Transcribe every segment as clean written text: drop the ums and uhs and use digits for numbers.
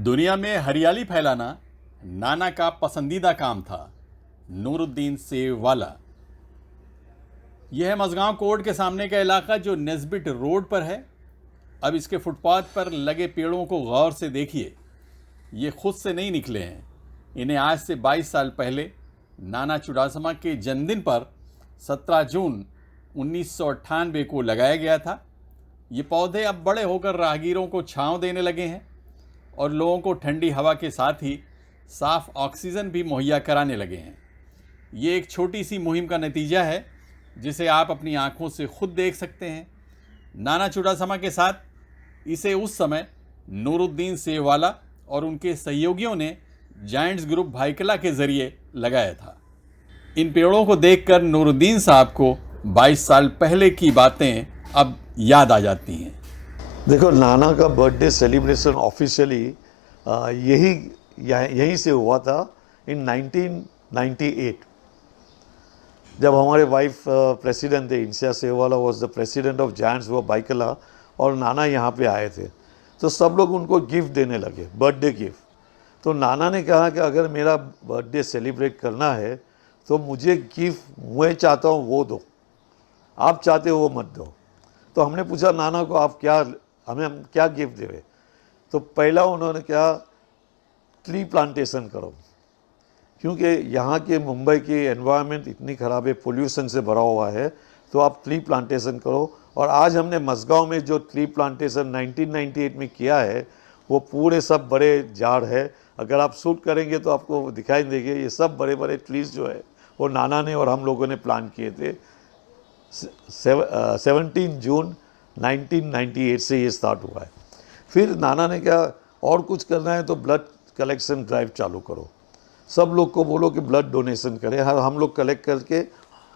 दुनिया में हरियाली फैलाना नाना का पसंदीदा काम था। नूरुद्दीन सेववाला। यह है मझगांव कोर्ट के सामने का इलाका जो नेस्बिट रोड पर है। अब इसके फुटपाथ पर लगे पेड़ों को गौर से देखिए। ये खुद से नहीं निकले हैं। इन्हें आज से 22 साल पहले नाना चुडासमा के जन्मदिन पर 17 जून 1998 को लगाया गया था। ये पौधे अब बड़े होकर राहगीरों को छांव देने लगे हैं और लोगों को ठंडी हवा के साथ ही साफ ऑक्सीजन भी मुहैया कराने लगे हैं। ये एक छोटी सी मुहिम का नतीजा है जिसे आप अपनी आंखों से खुद देख सकते हैं। नाना चुडासमा के साथ इसे उस समय नूरुद्दीन सेववाला और उनके सहयोगियों ने जायंट्स ग्रुप भाईकला के जरिए लगाया था। इन पेड़ों को देखकर नूरुद्दीन साहब को 22 साल पहले की बातें अब याद आ जाती हैं। देखो, नाना का बर्थडे सेलिब्रेशन ऑफिशियली यहीं से हुआ था इन 1998, जब हमारे वाइफ प्रेसिडेंट थे। Insiya Sevwala was the president of Giants Group Byculla और नाना यहाँ पे आए थे, तो सब लोग उनको गिफ्ट देने लगे, बर्थडे गिफ्ट। तो नाना ने कहा कि अगर मेरा बर्थडे सेलिब्रेट करना है तो मुझे गिफ्ट मैं चाहता हूँ वो दो, आप चाहते हो वो मत दो। तो हमने पूछा नाना को, आप हम क्या गिफ्ट देवे? तो पहला उन्होंने क्या, ट्री प्लांटेशन करो, क्योंकि यहाँ के मुंबई की एनवायरनमेंट इतनी ख़राब है, पोल्यूशन से भरा हुआ है, तो आप ट्री प्लांटेशन करो। और आज हमने मझगांव में जो ट्री प्लांटेशन 1998 में किया है, वो पूरे सब बड़े झाड़ है। अगर आप शूट करेंगे तो आपको दिखाई देंगे, ये सब बड़े बड़े ट्रीज जो है वो नाना ने और हम लोगों ने प्लान किए थे। 17 जून 1998 से ये स्टार्ट हुआ है। फिर नाना ने क्या, और कुछ करना है तो ब्लड कलेक्शन ड्राइव चालू करो, सब लोग को बोलो कि ब्लड डोनेशन करें, हम लोग कलेक्ट करके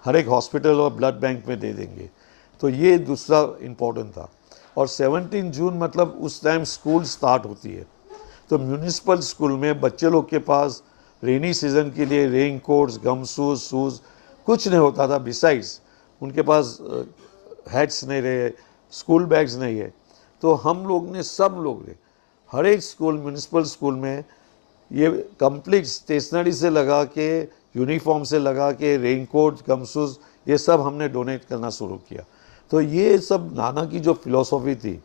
हर एक हॉस्पिटल और ब्लड बैंक में दे देंगे। तो ये दूसरा इम्पोर्टेंट था। और 17 जून मतलब उस टाइम स्कूल स्टार्ट होती है, तो म्यूनिसिपल स्कूल में बच्चे लोग के पास रेनी सीजन के लिए रेन कोट्स, गम शूज़ कुछ नहीं होता था। बिसाइड्स उनके पास हैट्स नहीं रहे, स्कूल बैग्स नहीं है। तो हम लोग ने, सब लोग ने, हर एक स्कूल, म्यूनिसिपल स्कूल में ये कंप्लीट स्टेशनरी से लगा के, यूनिफॉर्म से लगा के, रेनकोट, गम शूज़, ये सब हमने डोनेट करना शुरू किया। तो ये सब नाना की जो फिलॉसफी थी,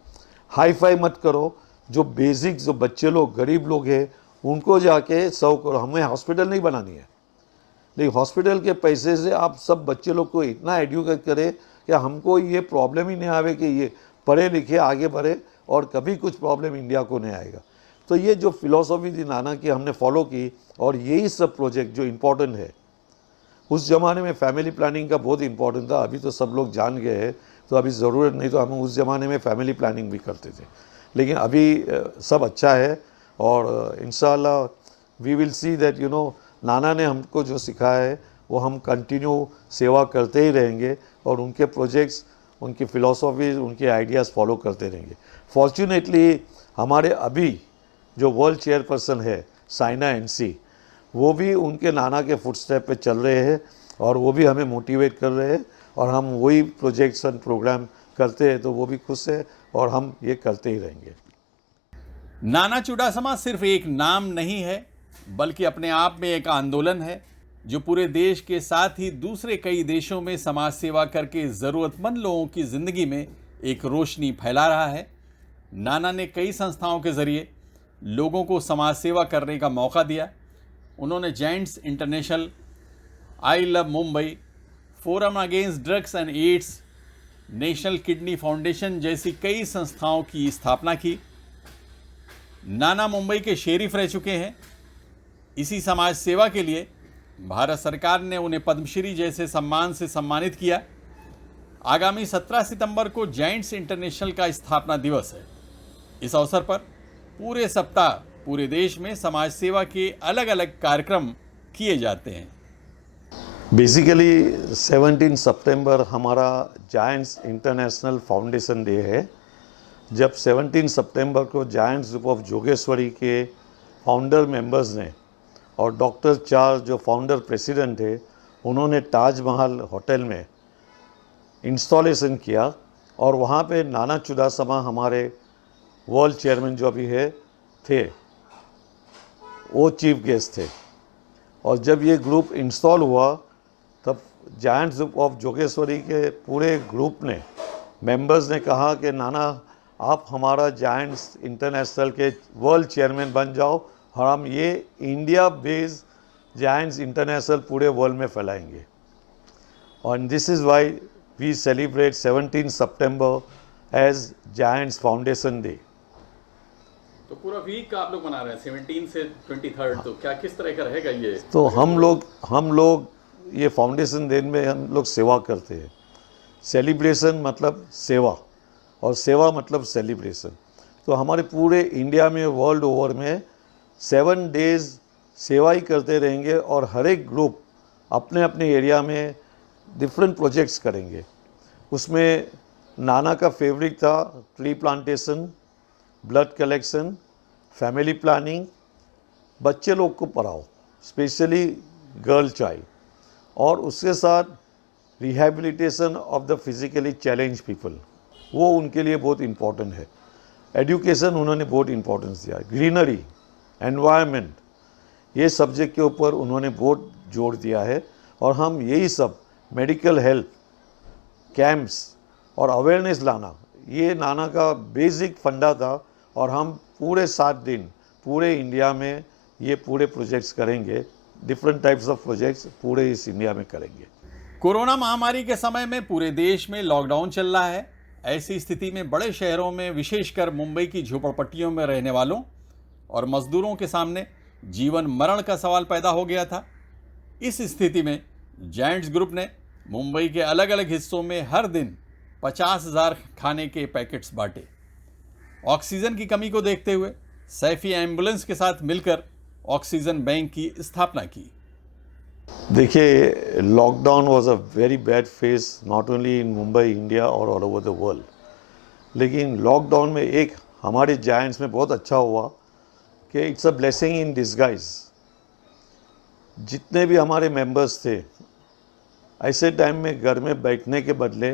हाई फाई मत करो, जो बेसिक, जो बच्चे लोग, गरीब लोग हैं, उनको जाके सर्व करो। हमें हॉस्पिटल नहीं बनानी है, लेकिन हॉस्पिटल के पैसे से आप सब बच्चे लोग को इतना एडुकेट करें कि हमको ये प्रॉब्लम ही नहीं आवे कि ये पढ़े लिखे आगे बढ़े और कभी कुछ प्रॉब्लम इंडिया को नहीं आएगा। तो ये जो फिलॉसफी थी नाना की, हमने फॉलो की। और यही सब प्रोजेक्ट जो इम्पोर्टेंट है, उस ज़माने में फैमिली प्लानिंग का बहुत इंपॉर्टेंट था। अभी तो सब लोग जान गए हैं, तो अभी ज़रूरत नहीं, तो हम उस ज़माने में फैमिली प्लानिंग भी करते थे। लेकिन अभी सब अच्छा है और इंशाल्लाह वी विल सी दैट नाना ने हमको जो सिखाया है वो हम कंटिन्यू सेवा करते ही रहेंगे और उनके प्रोजेक्ट्स, उनकी फ़िलॉसफीज़, उनके आइडियाज़ फॉलो करते रहेंगे। फॉर्चुनेटली हमारे अभी जो वर्ल्ड चेयरपर्सन है साइना एनसी, वो भी उनके नाना के फुटस्टेप पे चल रहे हैं और वो भी हमें मोटिवेट कर रहे हैं और हम वही प्रोजेक्ट्स एंड प्रोग्राम करते हैं, तो वो भी खुश है और हम ये करते ही रहेंगे। नाना चुडासमा सिर्फ एक नाम नहीं है, बल्कि अपने आप में एक आंदोलन है जो पूरे देश के साथ ही दूसरे कई देशों में समाज सेवा करके ज़रूरतमंद लोगों की ज़िंदगी में एक रोशनी फैला रहा है। नाना ने कई संस्थाओं के ज़रिए लोगों को समाज सेवा करने का मौका दिया। उन्होंने giants international, I love Mumbai, forum against drugs and AIDS, national kidney foundation जैसी कई संस्थाओं की स्थापना की। नाना मुंबई के शेरिफ रह चुके हैं। इसी समाज सेवा के लिए भारत सरकार ने उन्हें पद्मश्री जैसे सम्मान से सम्मानित किया। आगामी 17 सितंबर को जायंट्स इंटरनेशनल का स्थापना दिवस है। इस अवसर पर पूरे सप्ताह पूरे देश में समाज सेवा के अलग अलग कार्यक्रम किए जाते हैं। बेसिकली 17 सितंबर हमारा जायंट्स इंटरनेशनल फाउंडेशन डे है। जब 17 सितंबर को जायंट्स ग्रुप ऑफ जोगेश्वरी के फाउंडर मेंबर्स ने और डॉक्टर चार जो फाउंडर प्रेसिडेंट थे, उन्होंने ताजमहल होटल में इंस्टॉलेशन किया और वहाँ पे नाना चुडासमा हमारे वर्ल्ड चेयरमैन जो अभी है थे। वो चीफ गेस्ट थे। और जब ये ग्रुप इंस्टॉल हुआ तब जायंट्स ऑफ जोगेश्वरी के पूरे ग्रुप ने मेंबर्स ने कहा कि नाना आप हमारा जायंट्स इंटरनेशनल के वर्ल्ड चेयरमैन बन जाओ और हम ये इंडिया बेस्ड जायंट्स इंटरनेशनल पूरे वर्ल्ड में फैलाएंगे। और this is why we celebrate 17 सितंबर एज जायंट्स फाउंडेशन डे। तो पूरा वीक आप लोग मना रहे हैं 17 से 23, तो क्या किस तरह का रहेगा ये? तो हम लोग ये फाउंडेशन डे में हम लोग सेवा करते हैं। सेलिब्रेशन मतलब सेवा और सेवा मतलब सेलिब्रेशन। तो हमारे पूरे इंडिया में वर्ल्ड ओवर में 7 डेज़ सेवा ही करते रहेंगे और हर एक ग्रुप अपने अपने एरिया में डिफरेंट प्रोजेक्ट्स करेंगे। उसमें नाना का फेवरेट था tree plantation, blood collection, family planning, बच्चे लोग को पढ़ाओ, स्पेशली गर्ल चाइल्ड, और उसके साथ rehabilitation of the physically challenge people, वो उनके लिए बहुत इम्पोर्टेंट है। एजुकेशन उन्होंने बहुत इम्पोर्टेंस दिया। ग्रीनरी, एनवायरनमेंट, ये सब्जेक्ट के ऊपर उन्होंने बहुत जोर दिया है। और हम यही सब मेडिकल हेल्थ कैंप्स और अवेयरनेस लाना, ये नाना का बेसिक फंडा था। और हम पूरे 7 दिन पूरे इंडिया में ये पूरे प्रोजेक्ट्स करेंगे, डिफरेंट टाइप्स ऑफ प्रोजेक्ट्स पूरे इस इंडिया में करेंगे। कोरोना महामारी के समय में पूरे देश में लॉकडाउन चल रहा है। ऐसी स्थिति में बड़े शहरों में, विशेषकर मुंबई की झोपड़पट्टियों में रहने वालों और मजदूरों के सामने जीवन मरण का सवाल पैदा हो गया था। इस स्थिति में जायंट्स ग्रुप ने मुंबई के अलग अलग हिस्सों में हर दिन 50,000 खाने के पैकेट्स बांटे। ऑक्सीजन की कमी को देखते हुए सैफी एम्बुलेंस के साथ मिलकर ऑक्सीजन बैंक की स्थापना की। देखिए, lockdown was a very bad face not only in Mumbai, India और ऑल ओवर द वर्ल्ड। लेकिन लॉकडाउन में एक हमारे जायंट्स में बहुत अच्छा हुआ कि it's a blessing in disguise. जितने भी हमारे मेंबर्स थे, ऐसे टाइम में घर में बैठने के बदले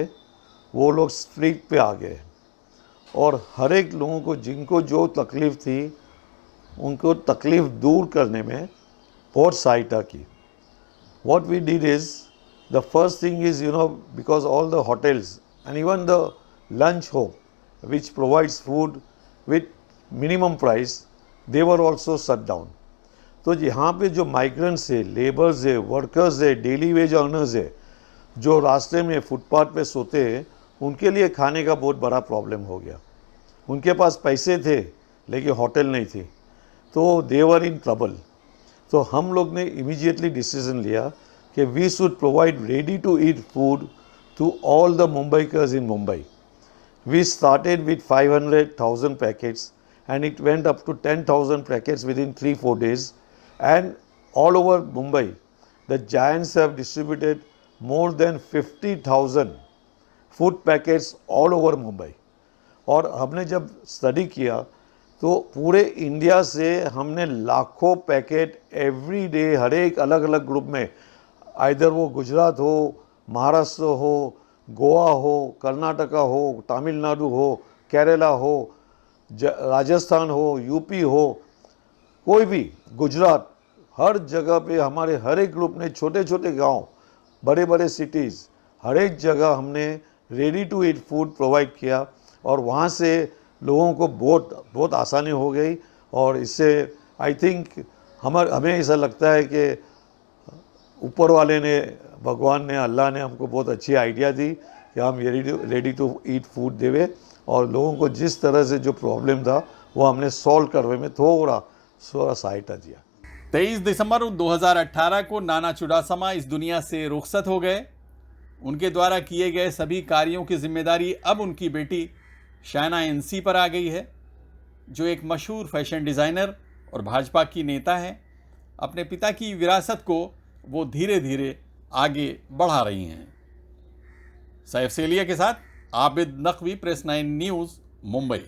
वो लोग स्ट्रीट पे आ गए और हर एक लोगों को जिनको जो तकलीफ़ थी उनको तकलीफ़ दूर करने में बहुत सहायता की। What we did is, the first thing is, because all the hotels and even the lunch home which provides food with minimum price, they were also shut down. तो यहाँ पे जो माइग्रेंट्स है, लेबर्स है, वर्कर्स है, daily veg earners है, जो रास्ते में फुटपाथ पे सोते हैं, उनके लिए खाने का बहुत बड़ा प्रॉब्लम हो गया। उनके पास पैसे थे लेकिन होटल नहीं थी, तो दे वर इन ट्रबल। तो हम लोग ने इमीडिएटली डिसीजन लिया कि we should provide ready to eat food to all the Mumbaikars in Mumbai. We started with 500,000 packets and it went up to 10,000 packets within 3-4 days, and all over Mumbai the giants have distributed more than 50,000 food packets all over Mumbai. और हमने जब study किया तो पूरे India से हमने लाखों packet every day हर एक अलग अलग ग्रुप में, आइदर वो गुजरात हो, महाराष्ट्र हो, गोवा हो, कर्नाटका हो, तमिलनाडु हो, केरला हो, राजस्थान हो, यूपी हो, कोई भी, गुजरात, हर जगह पे हमारे हर एक ग्रुप ने छोटे छोटे गांव, बड़े बड़े सिटीज़, हर एक जगह हमने ready to eat food provide किया। और वहाँ से लोगों को बहुत आसानी हो गई। और इससे आई थिंक हमें ऐसा लगता है कि ऊपर वाले ने, भगवान ने, अल्लाह ने हमको बहुत अच्छी आइडिया दी कि हम रेडी टू ईट फूड देवे और लोगों को जिस तरह से जो प्रॉब्लम था वो हमने सॉल्व करने में थोड़ा सहायता दिया। 23 दिसंबर 2018 को नाना चुडासमा इस दुनिया से रुखसत हो गए। उनके द्वारा किए गए सभी कार्यों की जिम्मेदारी अब उनकी बेटी शायना एनसी पर आ गई है, जो एक मशहूर फैशन डिज़ाइनर और भाजपा की नेता हैं। अपने पिता की विरासत को वो धीरे धीरे आगे बढ़ा रही हैं। सैफ सेलिया के साथ आबिद नकवी, प्रेस 9 न्यूज़, मुंबई।